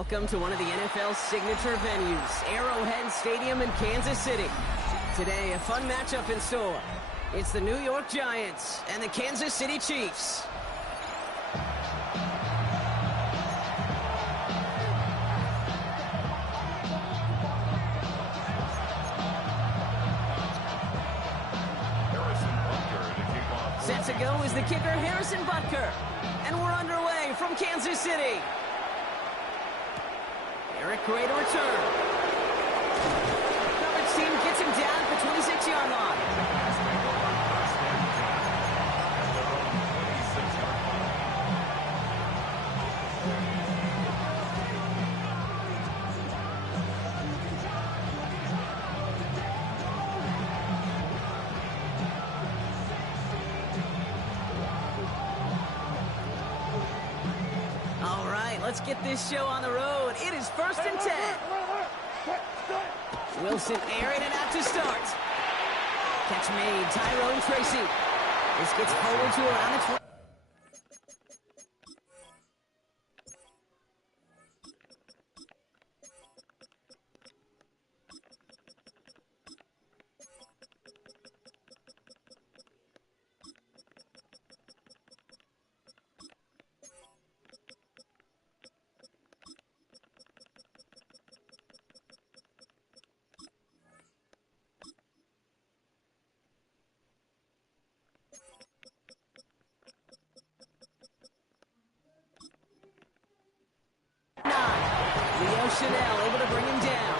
Welcome to one of the NFL's signature venues, Arrowhead Stadium in Kansas City. Today, a fun matchup in store. It's the New York Giants and the Kansas City Chiefs. Set to go is the kicker, Harrison Butker. And we're underway from Kansas City. Eric Gray to return. Coverage team gets him down at the 26-yard line. Let's get this show on the road. It is 1st and 10. Wilson airing it out to start. Catch made, Tyrone Tracy. This gets forward to around the 20. Chanel able to bring him down.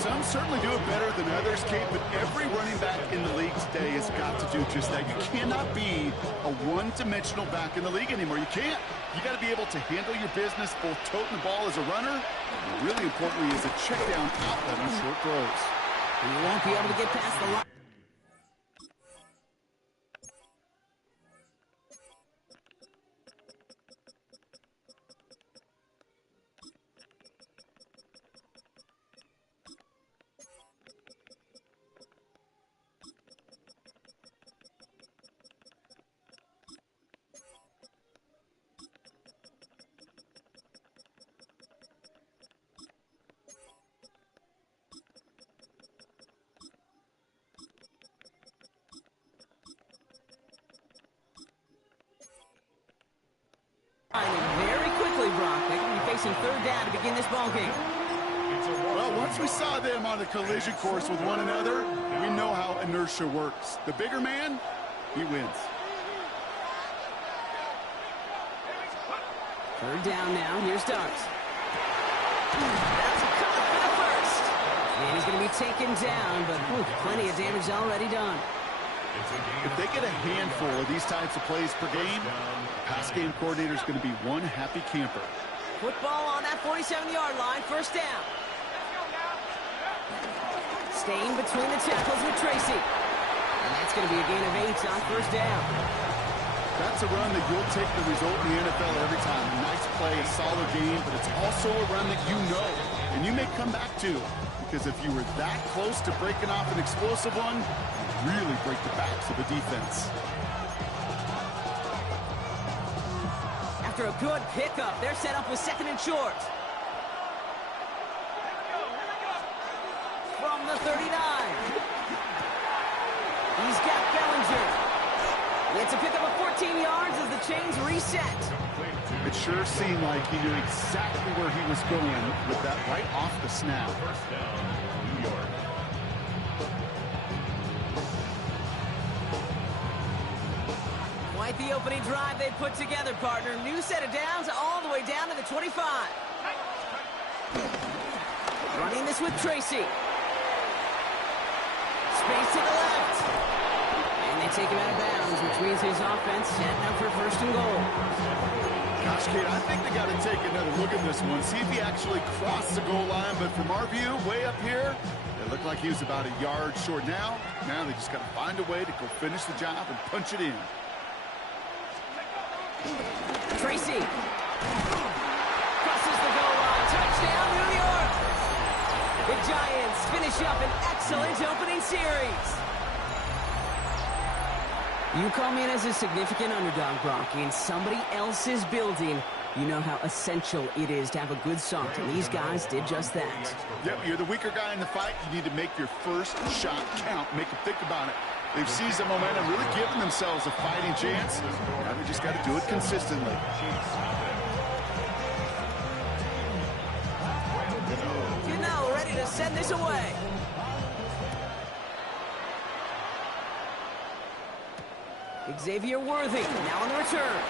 Some certainly do it better than others, Kate, but every running back in the league today has got to do just that. You cannot be a one-dimensional back in the league anymore. You can't. You got to be able to handle your business, both toting the ball as a runner, and really importantly as a check down outlet on short throws. He won't be able to get past the line. Very quickly, Brock. They're going to be facing 3rd down to begin this ball game. Well, once we saw them on a collision course with one another, we know how inertia works. The bigger man, he wins. 3rd down now. Here's Starks. That's a cut for the first. And he's going to be taken down, but plenty of damage already done. If they get a handful of these types of plays per game, pass game coordinator is going to be one happy camper. Football on that 47-yard line, 1st down. Staying between the tackles with Tracy. And that's going to be a gain of 8 on 1st down. That's a run that you'll take the result in the NFL every time. A nice play, a solid game, but it's also a run that you know, and you may come back to. Because if you were that close to breaking off an explosive one, you really break the backs of the defense. After a good pickup, they're set up with 2nd and short. From the 39. He's got Bellinger. It's a pickup of 14 yards as the chains reset. It sure seemed like he knew exactly where he was going with that right off the snap. 1st down, New York. Quite the opening drive they put together, partner. New set of downs all the way down to the 25. Running this with Tracy. Space to the left. And they take him out of bounds, which means his offense setting up for 1st and goal. Gosh, Kate, I think they got to take another look at this one, see if he actually crossed the goal line. But from our view, way up here, it looked like he was about a yard short now. Now they just got to find a way to go finish the job and punch it in. Tracy. Crosses the goal line. Touchdown, New York. The Giants finish up an excellent opening series. You come in as a significant underdog, Brock, in somebody else's building, You know how essential it is to have a good start, and these guys did just that. Yep, you're the weaker guy in the fight. You need to make your first shot count. Make them think about it. They've seized the momentum, really giving themselves a fighting chance. Now they just got to do it consistently. You know, ready to send this away. Xavier Worthy, now on the return.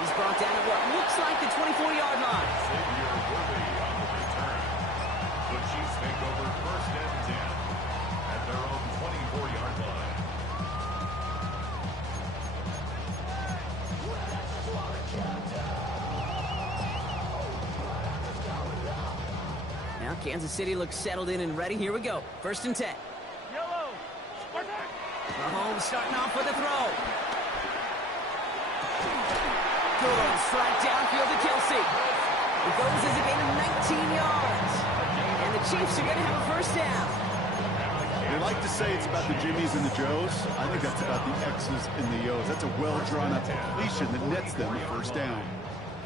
He's brought down at what looks like the 24-yard line. Xavier Worthy on the return. The Chiefs take over first and 10 at their own 24-yard line. Now Kansas City looks settled in and ready. Here we go. First and 10. Mahomes starting off with a throw. Good strike downfield to Kelsey. It goes as a gain of 19 yards. And the Chiefs are going to have a first down. They like to say it's about the Jimmies and the Joes. I think that's about the X's and the O's. That's a well-drawn-up completion that nets them the first down.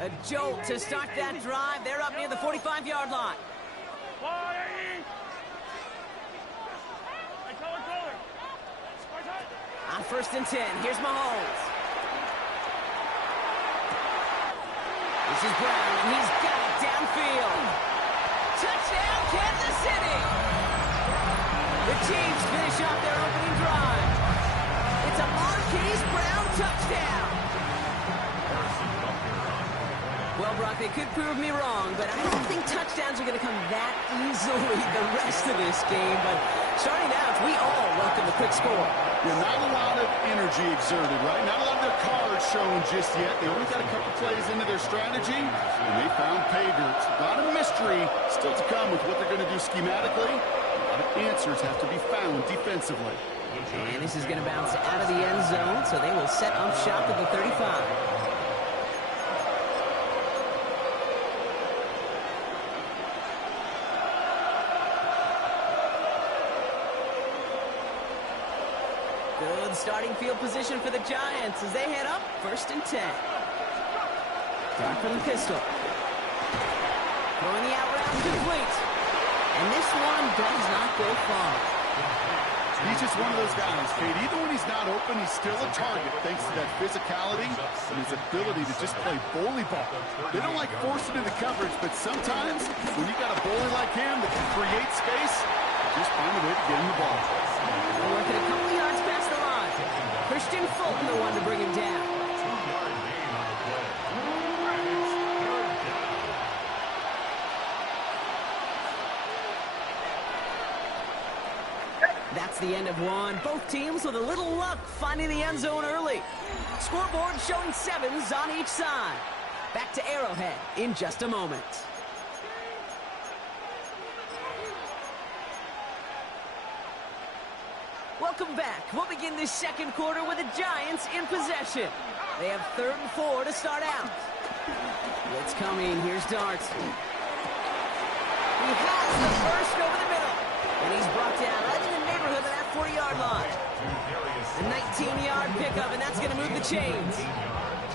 A jolt to start that drive. They're up near the 45-yard line. On first and 10, here's Mahomes. This is Brown, and he's got it downfield. Touchdown, Kansas City! The Chiefs finish off their opening drive. It's a Marquise Brown touchdown. Well, Brock, they could prove me wrong, but I don't think touchdowns are going to come that easily the rest of this game. But starting out, we all welcome the quick score. Yeah, not a lot of energy exerted, right? Not a lot of their cards shown just yet. They only got a couple plays into their strategy, and they found pay dirt. A lot of mystery still to come with what they're going to do schematically. A lot of answers have to be found defensively. And this is going to bounce out of the end zone, so they will set up shop at the 35. Good starting field position for the Giants as they head up first and 10. Dart from the pistol. Throwing the out route complete. And this one does not go far. He's just one of those guys, Kate. Even when he's not open, he's still a target thanks to that physicality and his ability to just play bully ball. They don't like forcing into coverage, but sometimes when you got a bully like him that can create space, just find a way to get him the ball. They're working a couple yards past the line. Christian Fulton, the one to bring him down. 2-yard gain on the play. And it's third down. That's the end of one. Both teams with a little luck finding the end zone early. Scoreboard showing 7s on each side. Back to Arrowhead in just a moment. Welcome back. We'll begin this second quarter with the Giants in possession. They have 3rd and 4 to start out. Blitz coming. Here's Dart. He has the first over the middle. And he's brought down right in the neighborhood of that 40-yard line. A 19-yard pickup, and that's going to move the chains.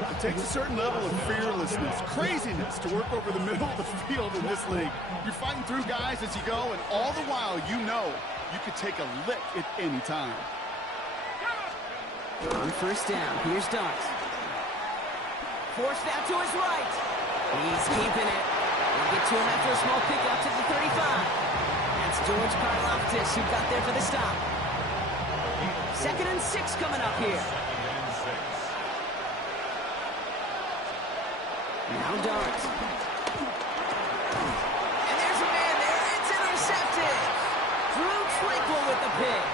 It takes a certain level of fearlessness, craziness to work over the middle of the field in this league. You're fighting through guys as you go, and all the while you know you could take a lick at any time. On first down, here's Dart. Forced out to his right. He's keeping it. We'll get to him after a small pickup to the 35. That's George Karlaftis who got there for the stop. 2nd and 6 coming up here. Now Dart. And there's a man there. It's intercepted. Drew Tranquil with the pick.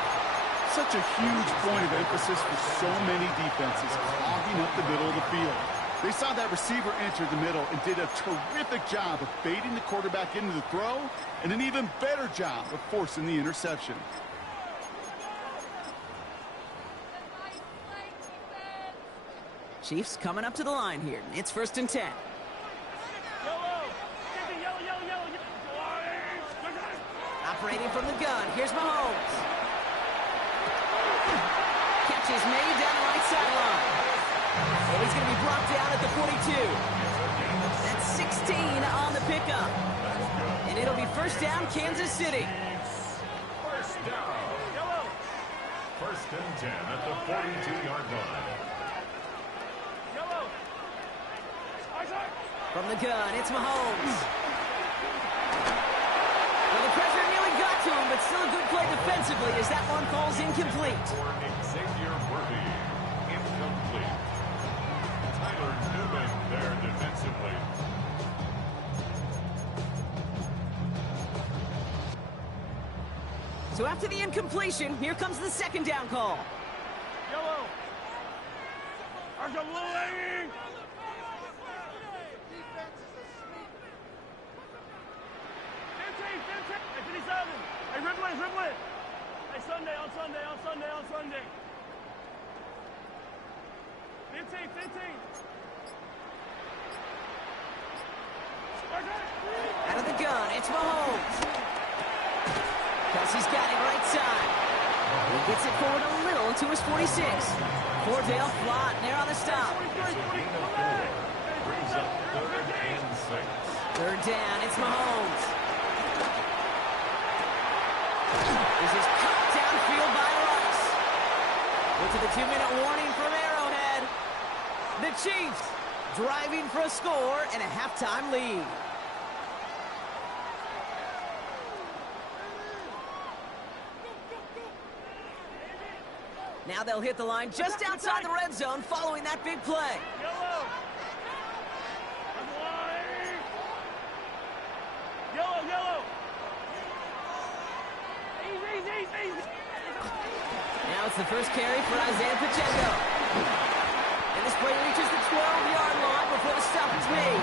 Such a huge point of emphasis for so many defenses, clogging up the middle of the field. They saw that receiver enter the middle and did a terrific job of baiting the quarterback into the throw, and an even better job of forcing the interception. Chiefs coming up to the line here. It's 1st and 10. Operating from the gun. Here's Mahomes. Catch is made down the right sideline. And he's going to be brought down at the 42. That's 16 on the pickup. And it'll be first down, Kansas City. First down. First and 10 at the 42-yard line. From the gun, it's Mahomes. Well, the pressure nearly got to him, but still a good play defensively as that one falls incomplete. For Xavier Worthy, incomplete. Tyler Newman there defensively. So after the incompletion, here comes the second down call. Yellow. There's a blue lady. Hey, rip it. Hey, Sunday. 15. Out of the gun, it's Mahomes. Kelsey's got it right side. He gets it forward a little to his 46. Fordale flat there on the stop. Brings up 3rd and 6. Third down, it's Mahomes. This is caught downfield by Rice. Look to the 2-minute warning from Arrowhead. The Chiefs driving for a score and a halftime lead. Now they'll hit the line just outside the red zone following that big play. Yellow. Easy. Now it's the first carry for Isaiah Pacheco. And this play reaches the 12-yard line before the stop is made.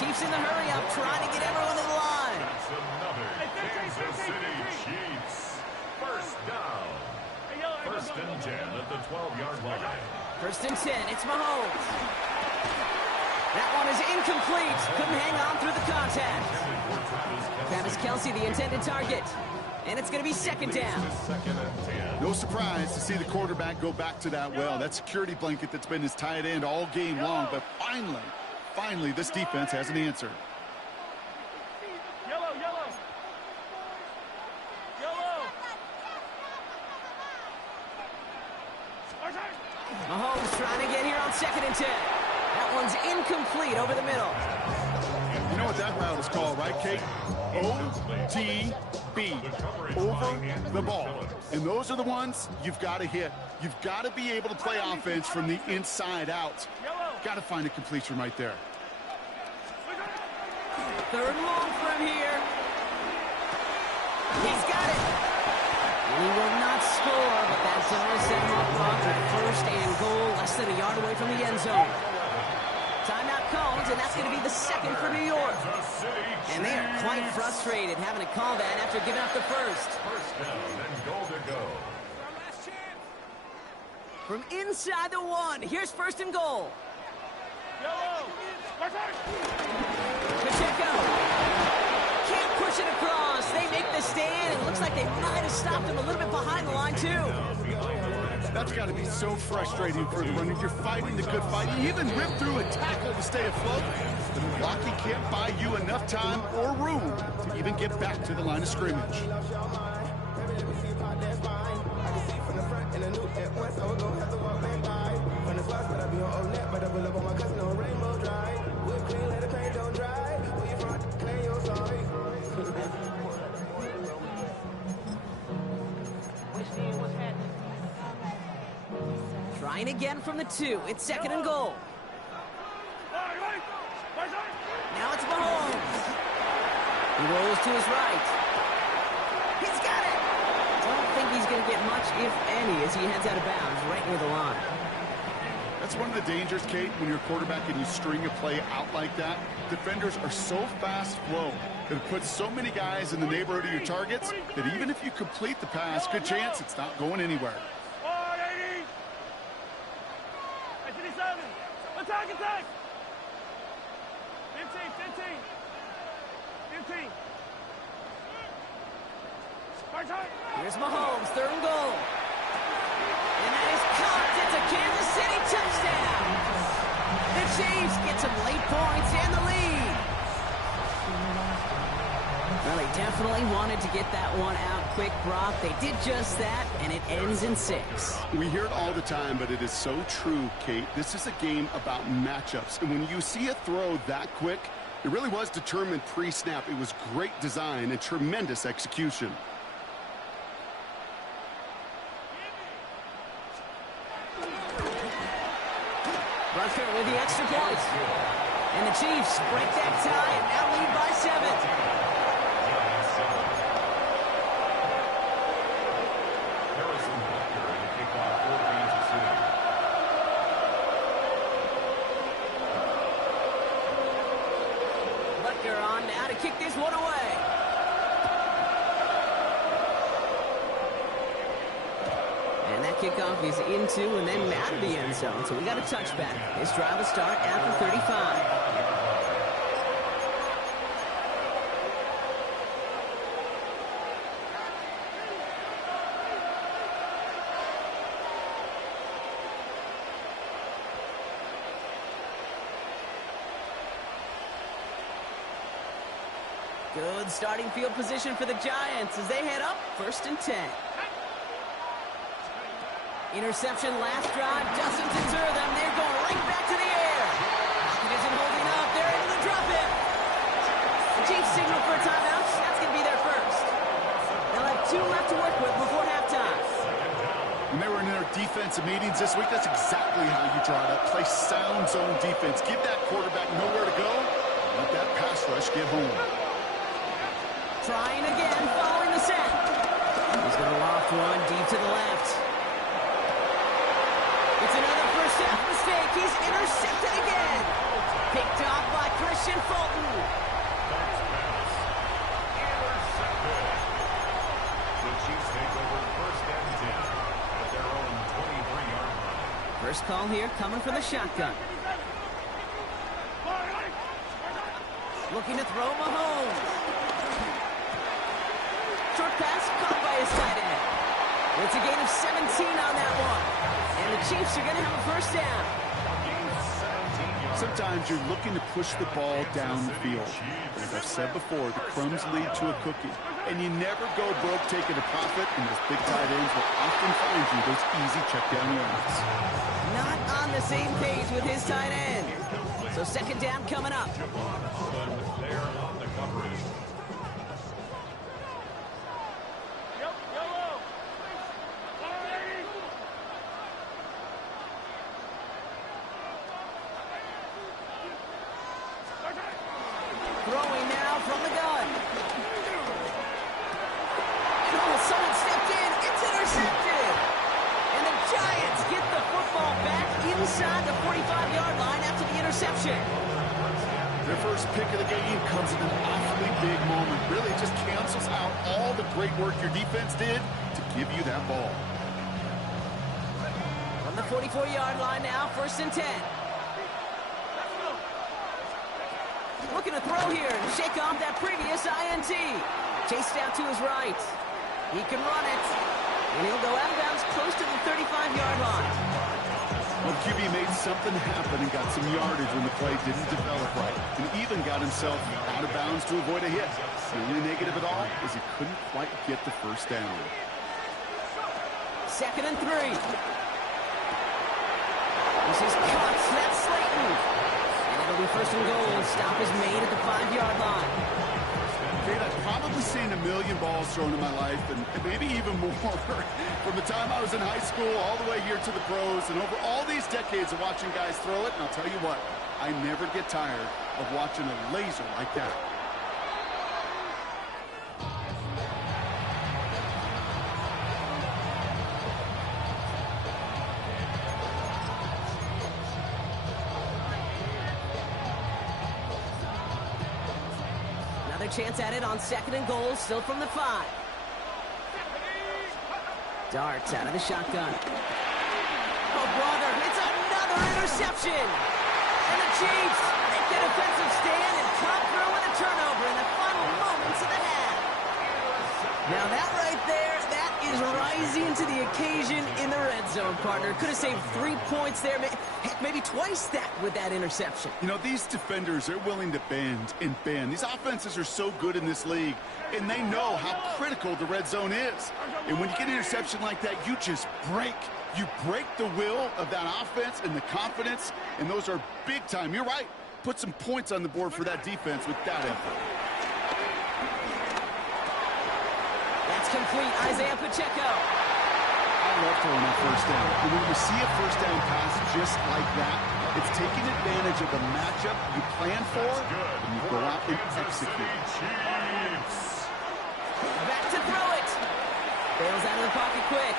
Chiefs in the hurry-up trying to get everyone to the line. That's another Kansas City Chiefs. First down. First and 10 at the 12-yard line. First and 10, it's Mahomes. That one is incomplete. Couldn't hang on through the contact. Travis Kelce, the intended target. And it's going to be second down. Second and 10. No surprise to see the quarterback go back to that well. That security blanket that's been his tight end all game long. But finally, this defense has an answer. Yellow. Mahomes trying to get here on second and 10. That one's incomplete over the middle. You know what that route is called, right, Kate? OTB, over the ball. And those are the ones you've got to hit. You've got to be able to play offense from the inside out. Got to find a completion right there. Third and long for him here. He's got it. He will not score, but that zone set him up wrong for first and goal, less than a yard away from the end zone. Timeout called, and that's going to be the second for New York. And they are quite frustrated having to call that after giving up the first. First down and goal to go. From inside the 1, here's first and goal. Pacheco can't push it across. They make the stand. It looks like they might have stopped him a little bit behind the line, too. That's got to be so frustrating for the runner. You're fighting the good fight. You even rip through a tackle to stay afloat. The Milwaukee can't buy you enough time or room to even get back to the line of scrimmage. Trying again from the 2. It's second and goal. Now it's Mahomes. He rolls to his right. He's got it. Don't think he's going to get much, if any, as he heads out of bounds right near the line. That's one of the dangers, Kate, when you're a quarterback and you string a play out like that. Defenders are so fast flow that it puts so many guys in the neighborhood of your targets that even if you complete the pass, good chance it's not going anywhere. Attack! 15. Here's Mahomes, third and goal. And that is caught. It's a Kansas City touchdown. The Chiefs get some late points and the lead. Well, they definitely wanted to get that one out quick, Brock. They did just that, and it ends in 6. We hear it all the time, but it is so true, Kate. This is a game about matchups. And when you see a throw that quick, it really was determined pre-snap. It was great design and tremendous execution. Rucker with the extra point. And the Chiefs break that tie and now lead by 7. On now to kick this one away. And that kickoff is into and then out of the end zone. So we got a touchback. This drive will start at the 35. Good starting field position for the Giants as they head up 1st and 10. Interception last drive doesn't deter them. They're going right back to the air. It isn't holding up. They're able to drop it. The Chiefs signal for a timeout. That's going to be their first. They'll have 2 left to work with before halftime. When they were in their defensive meetings this week, that's exactly how you draw it up. Play sound zone defense. Give that quarterback nowhere to go. Let that pass rush get home. Trying again, following the set. He's going to loft one deep to the left. It's another first half mistake. He's intercepted again. Picked off by Christian Fulton. Intercepted. The Chiefs take over 1st and 10 at their own 23-yard line. First call here coming from the shotgun. Looking to throw Mahomes. Short pass caught by his tight end. It's a gain of 17 on that one. And the Chiefs are going to have a first down. Sometimes you're looking to push the ball down the field. As I've said before, the crumbs lead to a cookie. And you never go broke taking a profit, and those big tight ends will often find you those easy check down yards. Not on the same page with his tight end. So 2nd down coming up. There on the coverage. Throwing now from the gun. Oh, someone stepped in. It's intercepted. And the Giants get the football back inside the 45-yard line after the interception. Their first pick of the game comes at an awfully big moment. Really, it just cancels out all the great work your defense did to give you that ball. From the 44-yard line now, 1st and 10. Looking to throw here and shake off that previous INT. Chased out to his right. He can run it. And he'll go out of bounds close to the 35-yard line. Well, QB made something happen and got some yardage when the play didn't develop right. And even got himself out of bounds to avoid a hit. The only negative at all is he couldn't quite get the first down. 2nd and 3. This is cuts. That's Slayton. It'll be 1st and goal. Stop is made at the 5-yard line. Kate, I've probably seen a million balls thrown in my life, and maybe even more. From the time I was in high school all the way here to the pros, and over all these decades of watching guys throw it, and I'll tell you what, I never get tired of watching a laser like that. Chance at it on 2nd and goal, still from the 5. Darts out of the shotgun. Oh, brother, it's another interception. And the Chiefs make the defensive stand and come through with a turnover in the final moments of the half. Now that right there, that is rising to the occasion in the red zone, partner. Could have saved 3 points there, maybe twice that with that interception. You know, these defenders are willing to bend and bend. These offenses are so good in this league, and they know how critical the red zone is. And when you get an interception like that, you just break. You break the will of that offense and the confidence, and those are big time. You're right. Put some points on the board for that defense with that effort. That's complete. Isaiah Pacheco. I love throwing that first down. And when you see a first down pass just like that, it's taking advantage of the matchup you plan for, and you go out and execute. Back to throw it. Bails out of the pocket quick.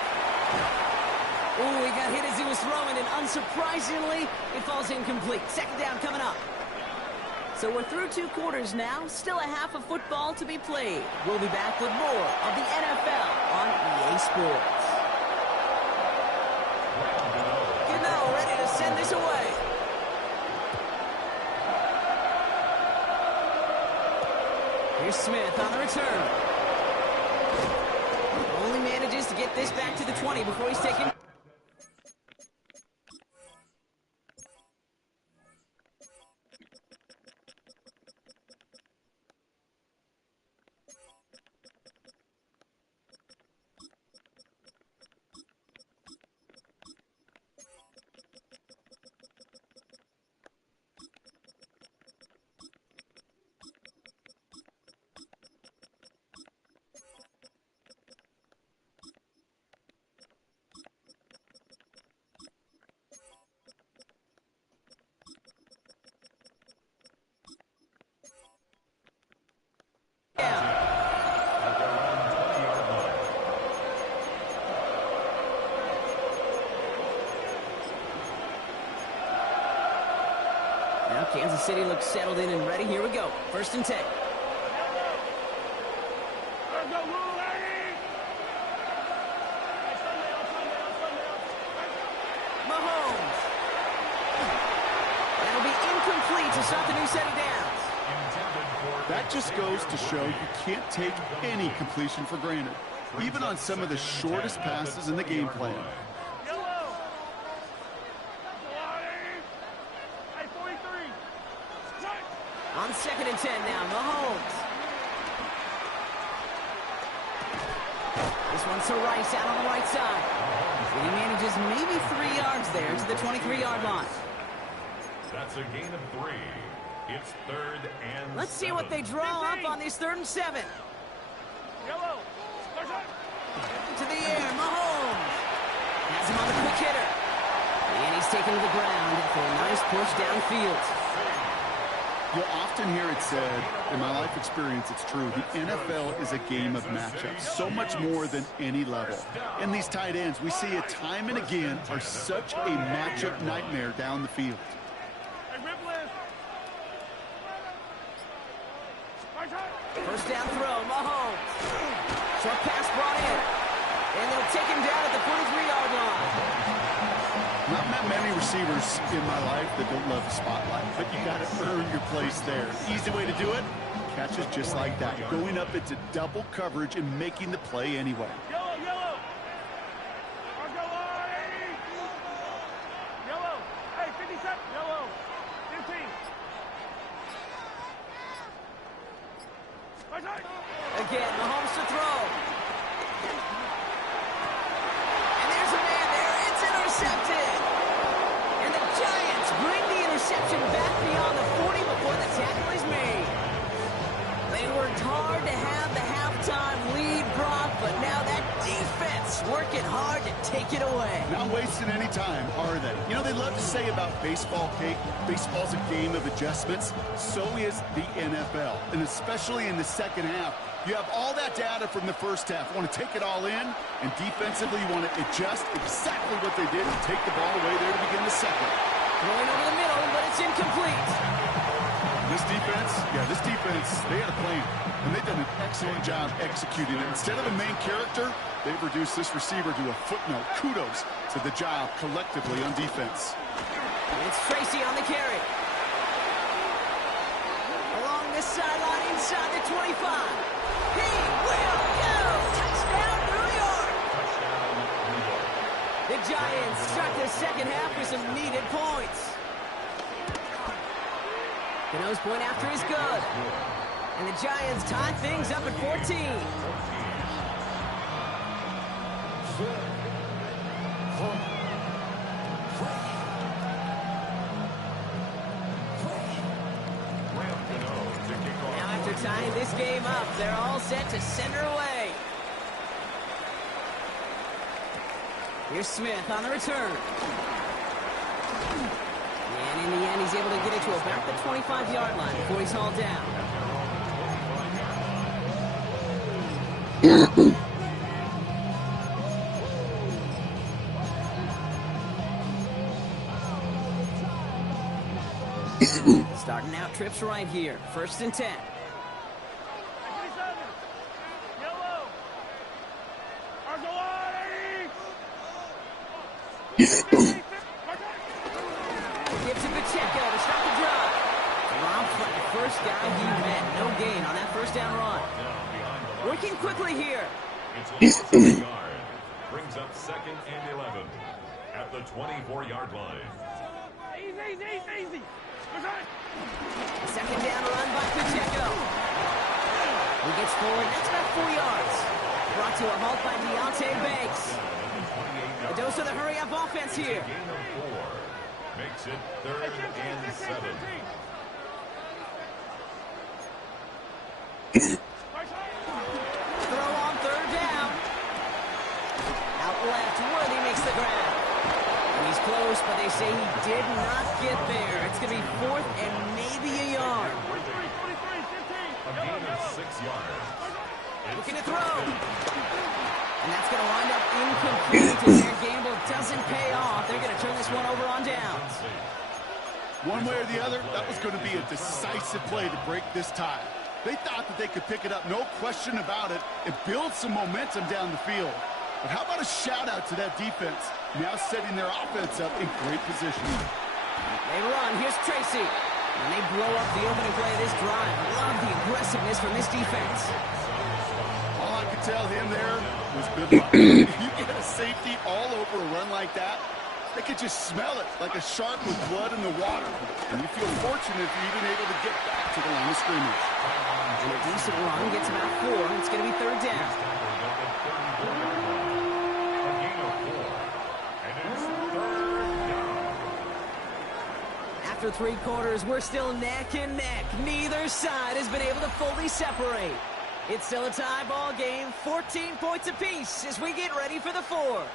Ooh, he got hit as he was throwing, and unsurprisingly, it falls incomplete. Second down coming up. So we're through 2 quarters now. Still a half of football to be played. We'll be back with more of the NFL on EA Sports. Gano ready to send this away. Here's Smith on the return. Only manages to get this back to the 20 before he's taken. Now Kansas City looks settled in and ready. Here we go. 1st and 10. Mahomes. That'll be incomplete to start the new set of downs. That just goes to show you can't take any completion for granted, even on some of the shortest passes in the game plan. On 2nd and 10 now, Mahomes. This one's to Rice out on the right side. And he manages maybe 3 yards there to the 23-yard line. That's a gain of 3. It's 3rd and Let's see what they draw up on this 3rd and 7. To the air, Mahomes. Has him on the quick hitter. And he's taken to the ground for a nice push downfield. You'll often hear it said, in my life experience, it's true, the NFL is a game of matchups, so much more than any level. And these tight ends, we see it time and again, are such a matchup nightmare down the field. First down throw, Mahomes. Short pass brought in. And they'll take him down at the 43-yard line. Not met many receivers in my life that don't love the spotlight, but you got to earn your place there. Easy way to do it, catches just like that. Going up into double coverage and making the play anyway. Yellow, yellow. Yellow. Hey, 57. Yellow. 15. Again, Mahomes to throw. And there's a man there. It's intercepted. And the Giants bring the interception back beyond the 40 before the tackle is made. They worked hard to have the halftime lead, Brock, but now that defense working hard to take it away. Not wasting any time, are they? You know, they love to say about baseball, Kate, baseball's a game of adjustments. So is the NFL, and especially in the second half. You have all that data from the first half. You want to take it all in, and defensively you want to adjust exactly what they did and take the ball away there to begin the second. Throwing over the middle, but it's incomplete. This defense, they had a plan, and they've done an excellent job executing it. Instead of a main character, they've reduced this receiver to a footnote. Kudos to the job collectively on defense. It's Tracy on the carry. Along this sideline inside the 25. He will go! Touchdown, New York! some needed points. Cano's point after is good. And the Giants tie things up at 14. Now after tying this game up, they're all set to send her away. Here's Smith on the return. And in the end, he's able to get it to about the 25-yard line before he's hauled down. Starting out trips right here. 1st and 10. Yellow. Gives to Pacheco to start the drive. Drops like the first guy he met. No gain on that first down run. Working quickly here. It's lost a yard. Brings up 2nd and 11 at the 24-yard line. Easy. Second down run by Pacheco. He gets forward. That's about 4 yards. Brought to a halt by Deontay Banks. A dose of the hurry-up offense here. Gain of 4. Makes it 3rd and 7. Throw on 3rd down. Out left, Worthy makes the grab. And he's close, but they say he did not get there. It's going to be 4th and maybe a yard. A gain of 6 yards. Looking to throw. And that's going to wind up incomplete as their gamble doesn't pay off. They're going to turn this one over on downs. One way or the other, that was going to be a decisive play to break this tie. They thought that they could pick it up, no question about it, and build some momentum down the field. But how about a shout-out to that defense, now setting their offense up in great position. They run. Here's Tracy. And they blow up the opening play of this drive. Love the aggressiveness from this defense. All I could tell him there was good luck. If you get a safety all over a run like that, they could just smell it like a shark with blood in the water. And you feel fortunate if you're even able to get back to the line of scrimmage. And a decent run gets about 4. It's going to be 3rd down. A gain of 4. And it's 3rd down. After 3 quarters, we're still neck and neck. Neither side has been able to fully separate. It's still a tie ball game, 14 points apiece as we get ready for the 4th.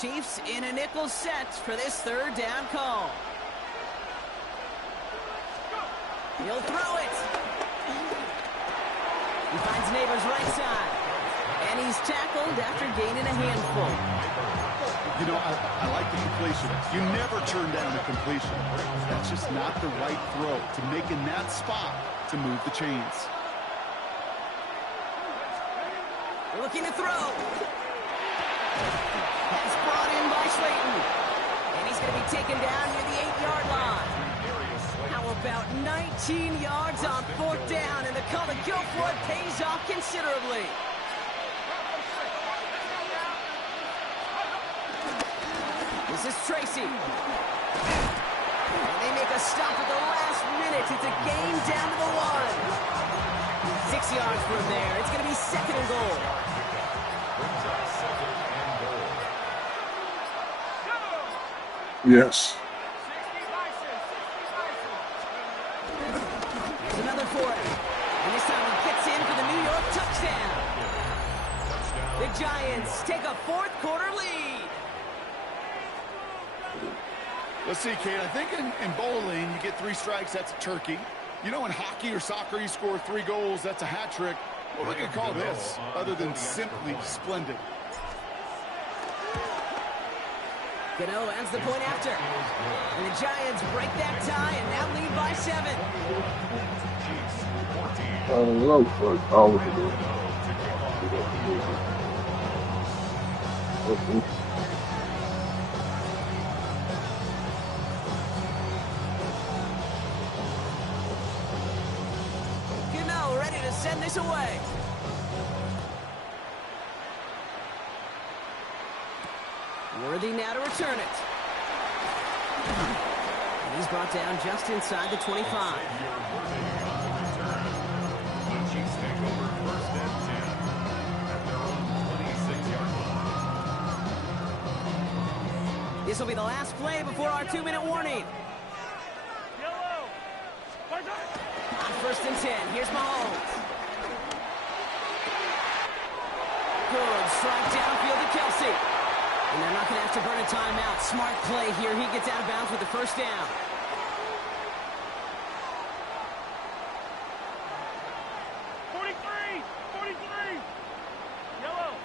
Chiefs in a nickel set for this 3rd down call. He'll throw it. He finds Neighbors right side. And he's tackled after gaining a handful. You know, I like the completion. You never turn down a completion. That's just not the right throw to make in that spot to move the chains. Looking to throw. That's brought in by Slayton. And he's going to be taken down near the 8-yard line. How about 19 yards on 4th down, and the call to go for it pays off considerably. This is Tracy. And they make a stop at the last minute. It's a gain down to the 1. 6 yards from there. It's going to be 2nd and goal. Yes. Here's another for it. And this time he gets in for the New York touchdown. The Giants take a 4th quarter lead. Let's see, Kate. I think in bowling, you get 3 strikes, that's a turkey. You know, in hockey or soccer, you score 3 goals, that's a hat trick. What we could call this, other than simply splendid? Gano ends the point after. And the Giants break that tie and now lead by 7. Gano ready to send this away. Worthy now to return it. And he's brought down just inside the 25. The Chiefs take over first and 10 at their own 26-yard line. This will be the last play before our 2-minute warning. Yellow. On first and 10, here's Mahomes. Good strike downfield to Kelsey. And they're not going to have to burn a timeout. Smart play here. He gets out of bounds with the first down. 43. Yellow.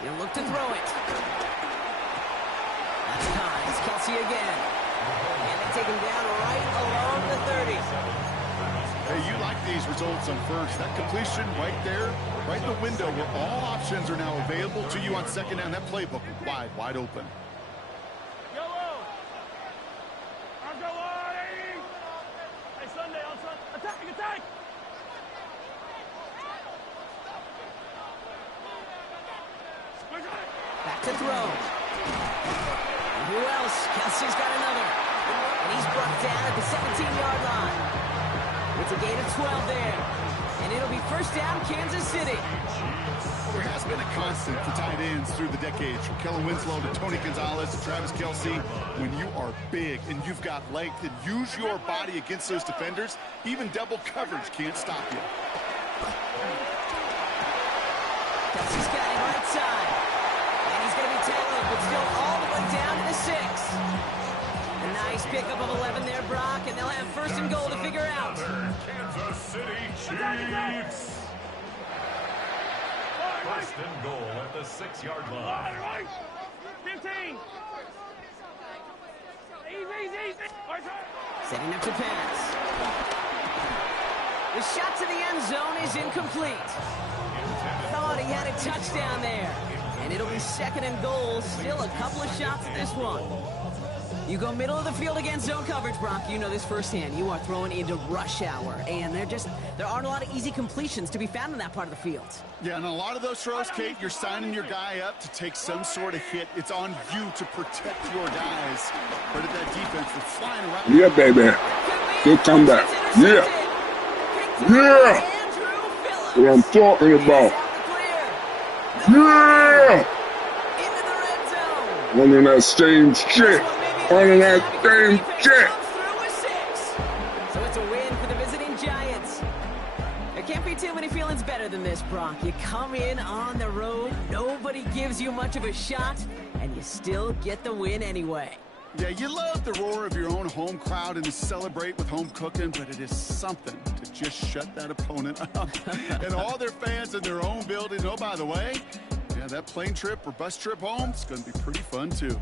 He'll look to throw it. That's time. It's Kelsey again. And they take him down right along the 30. Hey, you like these results on first. That completion right there, right in the window where all options are now available to you on second down. That playbook wide open. Yellow. I'll go on. Hey, Sunday on Sunday. Attack. Back to throw. And who else? Kelsey's got another. And he's brought down at the 17-yard line. It's a gain of 12 there. And it'll be first down, Kansas City. There has been a constant for tight ends through the decades, from Kellen Winslow to Tony Gonzalez to Travis Kelsey. When you are big and you've got length and use your body against those defenders, even double coverage can't stop you. Kelsey's got him right side. And he's going to be tackled, but still all the way down to the 6. A nice pickup of 11 there, Brock, and they'll have first and goal to figure out. Kansas City Chiefs. First and goal at the 6-yard line. 15. Easy. Setting up to pass. The shot to the end zone is incomplete. Thought he had a touchdown there. And it'll be second and goal. Still a couple of shots at this one. You go middle of the field against zone coverage, Brock. You know this firsthand. You are throwing into rush hour. And there aren't a lot of easy completions to be found in that part of the field. Yeah, and a lot of those throws, Kate, you're signing your guy up to take some sort of hit. It's on you to protect your guys. But at that defense, they're flying around. Yeah, baby. Good comeback. Yeah. What I'm talking about. Yeah. Running that same shit. Running that same shit. So it's a win for the visiting Giants. There can't be too many feelings better than this, Brock. You come in on the road, nobody gives you much of a shot, and you still get the win anyway. Yeah, you love the roar of your own home crowd and to celebrate with home cooking, but it is something to just shut that opponent up. And all their fans in their own building. Oh, by the way, yeah, that plane trip or bus trip home is going to be pretty fun, too.